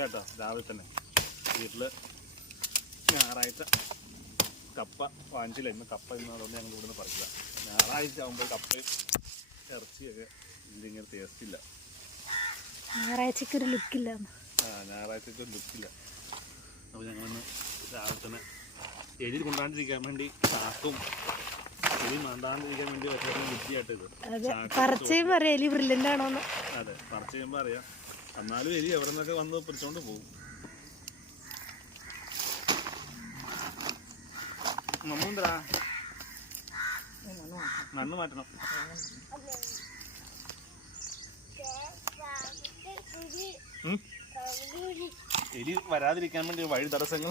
കേട്ടോ രാവിലെ തന്നെ. വീട്ടിൽ ഞായറാഴ്ച കപ്പ വാങ്ങിച്ചില്ല. ഇന്ന് കപ്പ ഇന്ന് അതുകൊണ്ട് ഞങ്ങൾ ഇവിടുന്ന് പറിക്കുക ഞായറാഴ്ച ആകുമ്പോൾ കപ്പയും ഇറച്ചിയൊക്കെ ഇതിങ്ങനെ ടേസ്റ്റ് ഇല്ല. ഞായറാഴ്ചക്ക് ഒരു ലുക്കില്ല ആ ഞായറാഴ്ചക്ക് ഒരു ലുക്കില്ല അപ്പോൾ ഞങ്ങളിന്ന് രാവിലെ തന്നെ എലി കൊണ്ടാണ്ടിരിക്കാൻ വേണ്ടി ചാക്കും എലി മണ്ടാണ്ടിരിക്കാൻ വേണ്ടി വെച്ചാൽ ബുദ്ധിയായിട്ട് ഇത് അതെ ചാക്ക് പറിച്ചേം പറയാം. എലി ബ്രില്യന്റ് ആണോന്ന്. അതെ പറിച്ച് ചെയ്യുമ്പോൾ അറിയാം എന്നാലും എലി എവിടെ നിന്നൊക്കെ വന്ന് പിടിച്ചോണ്ട് പോകും. നമ്മണ്ടാ നന്ന് മാറ്റണം? എലി വരാതിരിക്കാൻ വേണ്ടി വഴി തടസ്സങ്ങൾ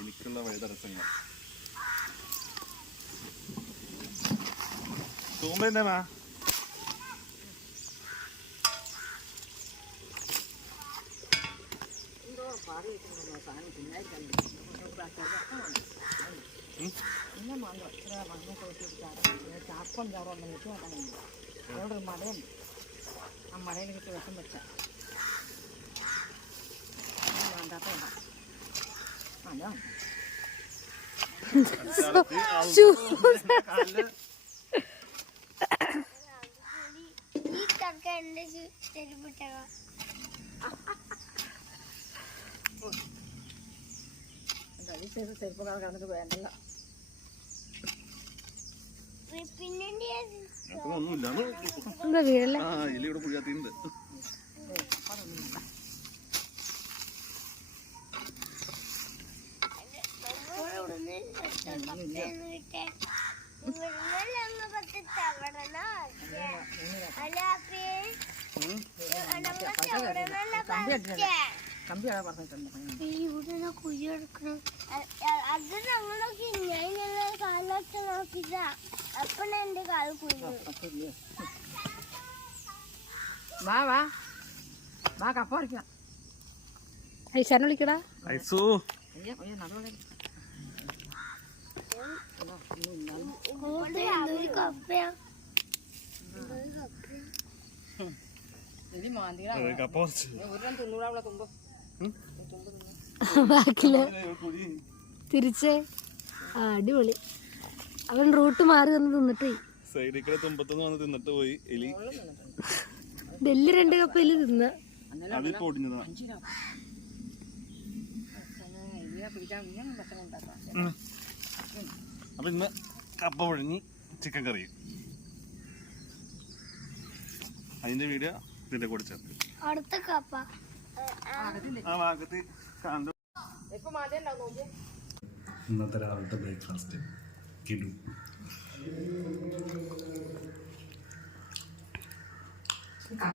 എനിക്കുള്ള വഴി തടസ്സങ്ങൾ തൂമ്പ എന്നാ ചാപ്പം ചോറുണ്ട് വെച്ച് വെക്കണം അവിടെ ഒരു മടയുണ്ട് ആ മടയിൽ കിട്ടി വിഷം വെച്ച വേണ്ടാത്ത അല്ലോ ഈ തക്ക എന്റെ ചെരുപ്പിട്ടക ചെയ്ത് ചെറുപ്പക്കാർ കിടന്നിട്ട് വേണ്ടല്ല. എന്താ വീടല്ലേ അല്ല കമ്പി അവിടെ പറഞ്ഞിട്ടുണ്ട്. അത് ഞങ്ങളൊക്കെ ഞാൻ ഇങ്ങനെ കാലൊക്കെ നോക്കിട്ടാ. അപ്പഴാ എന്റെ കാൽ വാ വാ. വാ കപ്പ പറിക്കാം. ഐശാനെ വിളിക്കടാ. ഐസു. അയ്യോ അയ്യോ നടുവിടെ ഒരു കപ്പയാ. ഇത് മാന്തികളാ കപ്പ. ഒരു തുള്ളൂടെ അവിടെ തുമ്പോ. ബാക്കിൽ തിരിച്ചേ. ആ അടിപൊളി. അവൻ റൂട്ട് മാറി വന്ന് തിന്നിട്ടേ സൈഡിൽ കൂടെ തുമ്പത്തുനിന്ന് വന്ന് തിന്നിട്ട് പോയി എലി. ഡെല്ലി രണ്ട് തിന്ന്. ഇങ്ങനെ ഭക്ഷണം ഉണ്ടാക്കാം അപ്പൊ ഇന്ന് കപ്പ പൊഴിഞ്ഞ് ചിക്കൻ കറി. അതിന്റെ വീഡിയോ ഇതിന്റെ കൂടെ ചേർത്ത്. അടുത്ത കപ്പ. ഇന്നത്തെ രാവിലത്തെ ബ്രേക്ക്ഫാസ്റ്റ് കിടു